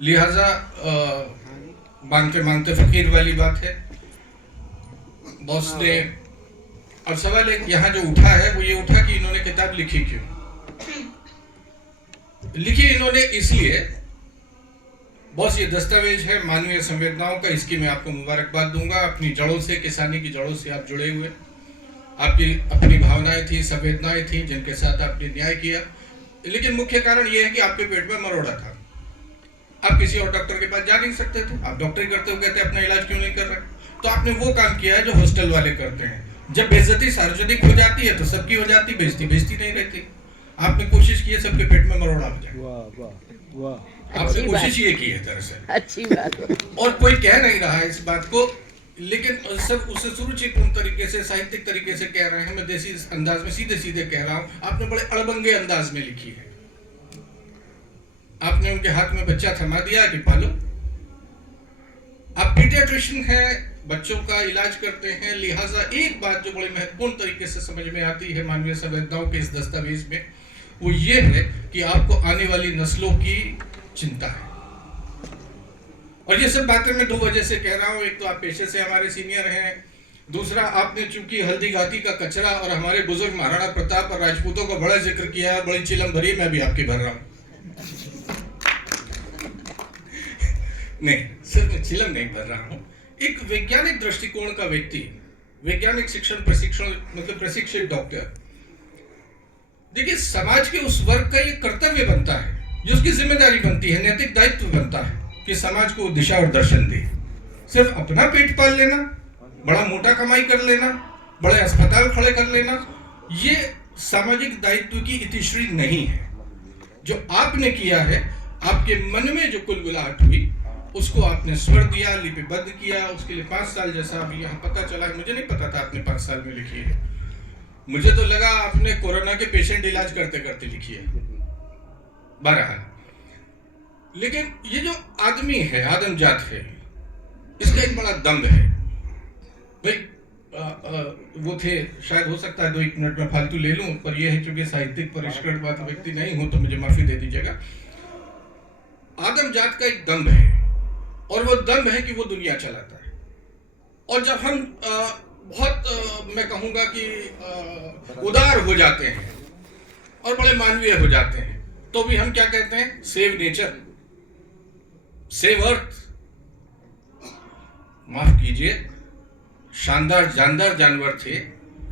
लिहाजा मांगते मांगते फकीर वाली बात है। बॉस ने, और सवाल एक यहाँ जो उठा है वो ये उठा कि इन्होंने किताब लिखी क्यों। लिखी इन्होंने इसलिए, बॉस ये दस्तावेज है मानवीय संवेदनाओं का, इसकी मैं आपको मुबारकबाद दूंगा। अपनी जड़ों से, किसानी की जड़ों से आप जुड़े हुए, आपकी अपनी भावनाएं थी, संवेदनाएं थी जिनके साथ आपने न्याय किया। लेकिन मुख्य कारण यह है कि आपके पेट में मरोड़ा था। आप किसी और डॉक्टर के पास जा नहीं सकते थे, आप डॉक्टरी करते हुए कहते अपना इलाज क्यों नहीं कर रहे। तो आपने वो काम किया है जो हॉस्टल वाले करते हैं। जब बेइज्जती सार्वजनिक हो जाती है तो सबकी हो जाती, बेइज्जती बेइज्जती नहीं रहती। आपने कोशिश की है सबके पेट में मरोड़ा हो जाए। वाह वाह वाह, आपने कोशिश ये की है दरअसल, अच्छी बात। और कोई कह नहीं रहा है इस बात को, लेकिन सब उसे सुरुचिपूर्ण तरीके से, साहित्यिक तरीके से कह रहे हैं। मैं देसी अंदाज में सीधे सीधे कह रहा हूं। आपने बड़े अड़बंगे अंदाज में लिखी है। आपने उनके हाथ में बच्चा थमा दिया कि पालो। आप पीडियाट्रिशियन हैं, बच्चों का इलाज करते हैं। लिहाजा एक बात जो बड़ी महत्वपूर्ण तरीके से समझ में आती है मानवीय संवेदनाओं के इस दस्तावेज में, वो ये है कि आपको आने वाली नस्लों की चिंता है। और ये सब बातें मैं दो वजह से कह रहा हूं। एक तो आप पेशे से हमारे सीनियर हैं, दूसरा आपने चूंकि हल्दी घाटी का कचरा और हमारे बुजुर्ग महाराणा प्रताप और राजपूतों का बड़ा जिक्र किया है, बड़ी चिलम भरी, मैं भी आपकी भर रहा हूं। नहीं, सिर्फ मैं चिलम नहीं भर रहा हूं। एक वैज्ञानिक दृष्टिकोण का व्यक्ति, वैज्ञानिक शिक्षण प्रशिक्षण मतलब प्रशिक्षित डॉक्टर, देखिए समाज के उस वर्ग का ये कर्तव्य बनता है, जो उसकी जिम्मेदारी बनती है, नैतिक दायित्व बनता है कि समाज को दिशा और दर्शन दे। सिर्फ अपना पेट पाल लेना, बड़ा मोटा कमाई कर लेना, बड़े अस्पताल खड़े कर लेना, ये सामाजिक दायित्व की इतिश्री नहीं है। जो आपने किया है, आपके मन में जो कुलबुलाहट हुई, उसको आपने स्वर दिया, लिपिबद्ध किया। उसके लिए 5 साल, जैसा अभी यहाँ पता चला है, मुझे नहीं पता था आपने 5 साल में लिखी है। मुझे तो लगा आपने कोरोना के पेशेंट इलाज करते करते लिखी है। बहरहाल, लेकिन ये जो आदमी है, आदमजात है, इसका एक बड़ा दम्भ है। भाई वो थे, शायद हो सकता है 2-1 मिनट में फालतू ले लूं, पर यह है चूंकि साहित्यिक परिष्कृत बात व्यक्ति नहीं हो तो मुझे माफी दे दीजिएगा। आदमजात का एक दम्भ है, और वो दम्भ है कि वो दुनिया चलाता है। और जब हम बहुत मैं कहूंगा कि उदार हो जाते हैं और बड़े मानवीय हो जाते हैं, तो भी हम क्या कहते हैं? Save nature, save earth. माफ कीजिए, शानदार जानदार जानवर थे,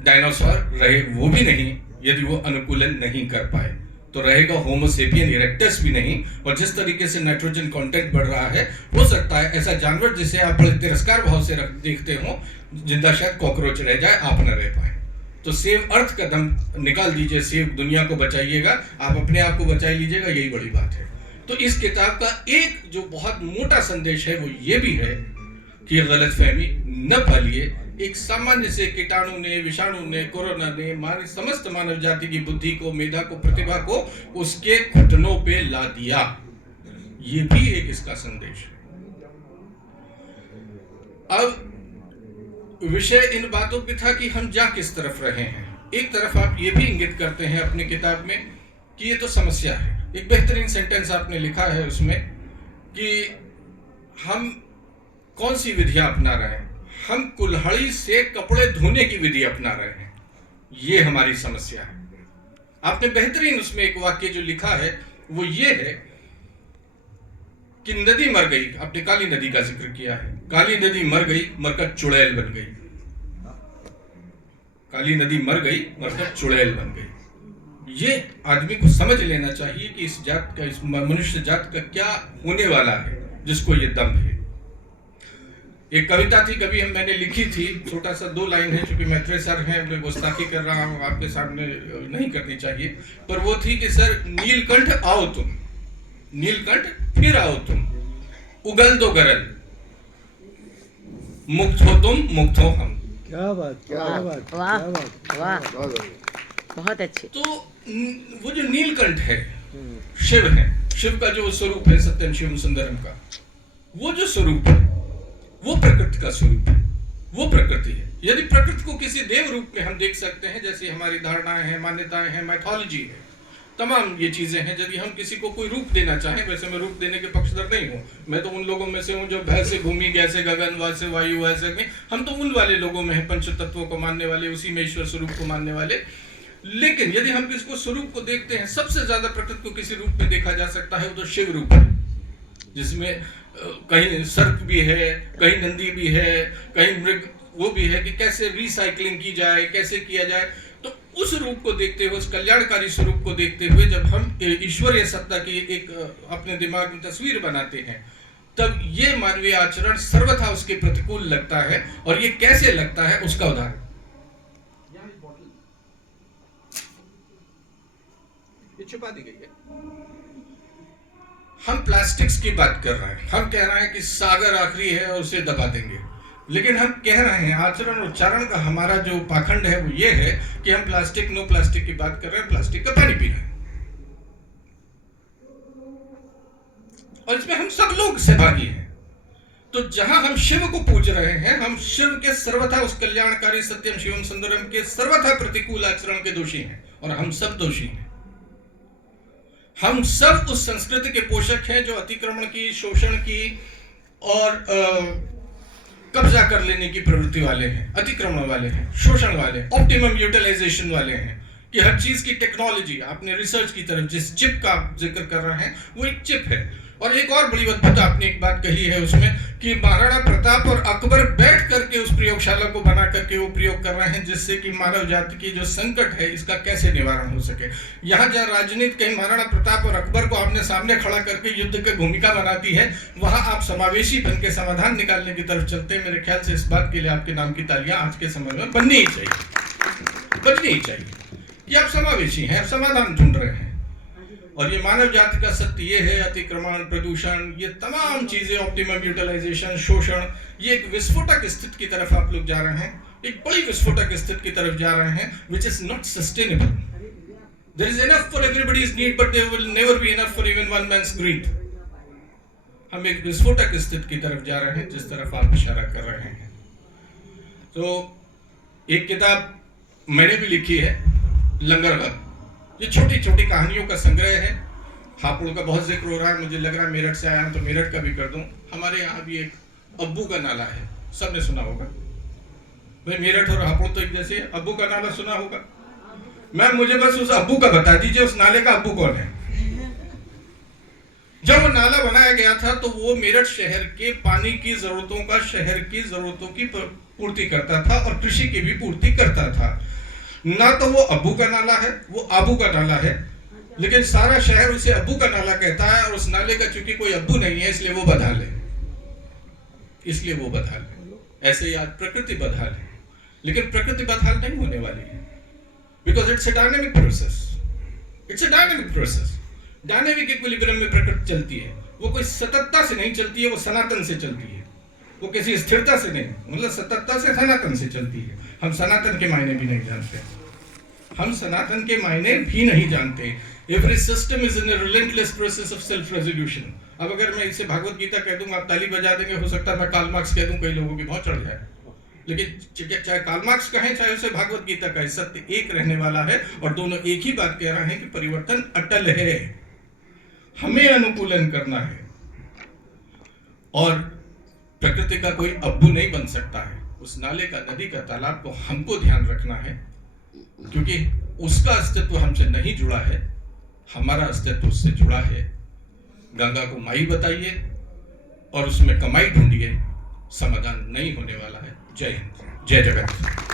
डायनासोर रहे वो भी नहीं, यदि वो अनुकूलन नहीं कर पाए तो रहेगा होमो सेपियन इरेक्टस भी नहीं। और जिस तरीके से नाइट्रोजन कंटेंट बढ़ रहा है, हो सकता है ऐसा जानवर जिसे आप बड़े तिरस्कार भाव से देखते हो, जिंदा शायद कॉकरोच रह जाए, आप न रह पाए। तो सेव अर्थ का दम निकाल दीजिए, सेव दुनिया को बचाइएगा, आप अपने आप को बचा लीजिएगा, यही बड़ी बात है। तो इस किताब का एक जो बहुत मोटा संदेश है वो ये भी है कि गलतफहमी न पालिए। एक सामान्य से कीटाणु ने, विषाणु ने, कोरोना ने समस्त मानव जाति की बुद्धि को, मेधा को, प्रतिभा को उसके घुटनों पे ला दिया। ये भी एक इसका संदेश है। अब विषय इन बातों पे था कि हम जा किस तरफ रहे हैं। एक तरफ आप ये भी इंगित करते हैं अपनी किताब में कि ये तो समस्या है। एक बेहतरीन सेंटेंस आपने लिखा है उसमें कि हम कौन सी विधियां अपना रहे हैं? हम कुल्हड़ी से कपड़े धोने की विधि अपना रहे हैं, ये हमारी समस्या है। आपने बेहतरीन उसमें एक वाक्य जो लिखा है वो ये है कि नदी मर गई। आपने काली नदी का जिक्र किया है। काली नदी मर गई, मरकर चुड़ैल बन गई। काली नदी मर गई, मरकर चुड़ैल बन गई। ये आदमी को समझ लेना चाहिए कि इस जात का, इस मनुष्य जात का क्या होने वाला है, जिसको ये दम है। एक कविता थी, कभी मैंने लिखी थी, छोटा सा 2 लाइन है, चूंकि मैत्रेय सर हैं, मैं गुस्ताखी कर रहा हूं, आपके सामने नहीं करनी चाहिए, पर वो थी कि सर नीलकंठ आओ तुम, नीलकंठ फिर आओ तुम, उगल दो गरल, मुक्त हो तुम, मुक्त हो हम। क्या बात, क्या बात, वाह, क्या बात, वाह, बहुत अच्छे। तो वो जो नीलकंठ है, शिव है, शिव का जो स्वरूप है, सत्यम शिवम सुंदरम का, वो जो स्वरूप है वो प्रकृति का स्वरूप है, वो प्रकृति है। यदि प्रकृति को किसी देव रूप में हम देख सकते हैं, जैसी हमारी धारणाएं हैं, मान्यताएं हैं, मैथोलॉजी है, तमाम ये चीजें हैं। यदि हम किसी को कोई रूप देना चाहें, वैसे मैं रूप देने के पक्षधर नहीं हूँ, मैं तो उन लोगों में से हूँ जो भय से भूमि, गैसे गगन, वासे वायु, ऐसे अग्नि, हम तो उन वाले लोगों में हैं, पंच तत्वों को मानने वाले, उसी में ईश्वर स्वरूप को मानने वाले। लेकिन यदि हम किसको स्वरूप को देखते हैं, सबसे ज्यादा प्रकृति को किसी रूप में देखा जा सकता है, वो तो शिव रूप है, जिसमें कहीं सर्प भी है, कहीं नंदी भी है, कहीं मृग वो भी है कि कैसे रिसाइकलिंग की जाए, कैसे किया जाए। तो उस रूप को देखते हुए, उस कल्याणकारी स्वरूप को देखते हुए जब हम ईश्वरीय सत्ता की एक अपने दिमाग में तस्वीर बनाते हैं, तब ये मानवीय आचरण सर्वथा उसके प्रतिकूल लगता है। और ये कैसे लगता है उसका उदाहरण ये छुपा दी गई है। हम प्लास्टिक्स की बात कर रहे हैं, हम कह रहे हैं कि सागर आखिरी है और उसे दबा देंगे, लेकिन हम कह रहे हैं आचरण उच्चारण का हमारा जो पाखंड है वो ये है कि हम प्लास्टिक नो प्लास्टिक की बात कर रहे हैं, प्लास्टिक का पानी पी रहे हैं, और इसमें हम सब लोग सहभागी हैं। तो जहां हम शिव को पूज रहे हैं, हम शिव के सर्वथा उस कल्याणकारी सत्यम शिवम सुंदरम के सर्वथा प्रतिकूल आचरण के दोषी हैं, और हम सब दोषी हैं। हम सब उस संस्कृति के पोषक हैं जो अतिक्रमण की, शोषण की और कब्जा कर लेने की प्रवृत्ति वाले हैं, अतिक्रमण वाले हैं, शोषण वाले, ऑप्टिमम यूटिलाइजेशन वाले हैं, कि हर चीज की टेक्नोलॉजी, आपने रिसर्च की तरफ जिस चिप का जिक्र कर रहे हैं वो एक चिप है। और एक और बड़ी अद्भुत आपने एक बात कही है उसमें कि महाराणा प्रताप और अकबर बैठ करके उस प्रयोगशाला को बना करके वो प्रयोग कर रहे हैं, जिससे कि मानव जाति की जो संकट है इसका कैसे निवारण हो सके। यहाँ जहाँ राजनीति कहीं महाराणा प्रताप और अकबर को आमने सामने खड़ा करके युद्ध की भूमिका बनाती है, वहां आप समावेशी बन के समाधान निकालने की तरफ चलते हैं। मेरे ख्याल से इस बात के लिए आपके नाम की तालियां आज के समय में बननी ही चाहिए, बजनी ही चाहिए कि आप समावेशी हैं, आप समाधान ढूंढ रहे हैं। और ये मानव जाति का सत्य ये है, अतिक्रमण, प्रदूषण, ये तमाम चीजें, ऑप्टिमम यूटिलाइजेशन, शोषण, ये एक विस्फोटक स्थिति की तरफ आप लोग जा रहे हैं, एक बड़ी विस्फोटक स्थिति की तरफ जा रहे हैं, which is not sustainable. There is enough for everybody's need, but there will never be enough for even one man's greed. हम एक विस्फोटक स्थिति की तरफ जा रहे हैं, जिस तरफ आप इशारा कर रहे हैं। तो एक किताब मैंने भी लिखी है, लंगरगढ़, ये छोटी छोटी कहानियों का संग्रह है। हापुड़ का बहुत जिक्र हो रहा है, मुझे लग रहा है मेरठ से आया हूं तो मेरठ का भी कर दूं। हमारे यहाँ भी एक अब्बू का नाला है, सबने सुना होगा भाई, मेरठ और हापुड़ तो एक जैसे। अब्बू का नाला सुना होगा? मैम मुझे बस उस अब्बू का बता दीजिए, उस नाले का अब्बू कौन है? जब वो नाला बनाया गया था तो वो मेरठ शहर के पानी की जरूरतों का, शहर की जरूरतों की पूर्ति करता था और कृषि की भी पूर्ति करता था। ना तो वो अब्बू का नाला है, वो आबू का नाला है, लेकिन सारा शहर उसे अब्बू का नाला कहता है। और उस नाले का चूंकि कोई अब्बू नहीं है, इसलिए वो बदहाल है, इसलिए वो बदहाल है। ऐसे ही आज प्रकृति बदहाल है, लेकिन प्रकृति बदहाल नहीं होने वाली है, because it's a dynamic process, it's a dynamic process. Dynamic equilibrium में प्रकृति चलती है, वो कोई सततता से नहीं चलती है, वो सनातन से चलती है, वो किसी स्थिरता से नहीं, मतलब सततता से, सनातन से चलती है। हम सनातन के मायने भी नहीं जानते, हम सनातन के मायने भी नहीं जानते। Every system is in a relentless process of self resolution. अब अगर मैं इसे भागवत गीता कह दूंगा, आप ताली बजा देंगे, हो सकता है मैं कार्ल मार्क्स कह दूं, कई लोगों की बहुत चढ़ जाए, लेकिन चाहे कार्ल मार्क्स कहें चाहे उसे भागवत गीता कहें, सत्य एक रहने वाला है। और दोनों एक ही बात कह रहे हैं कि परिवर्तन अटल है, हमें अनुकूलन करना है, और प्रकृति का कोई अब्बू नहीं बन सकता है। उस नाले का, नदी का, तालाब को हमको ध्यान रखना है, क्योंकि उसका अस्तित्व हमसे नहीं जुड़ा है, हमारा अस्तित्व उससे जुड़ा है। गंगा को माई बताइए और उसमें कमाई ढूंढिए, समाधान नहीं होने वाला है। जय हिंद, जय जगत।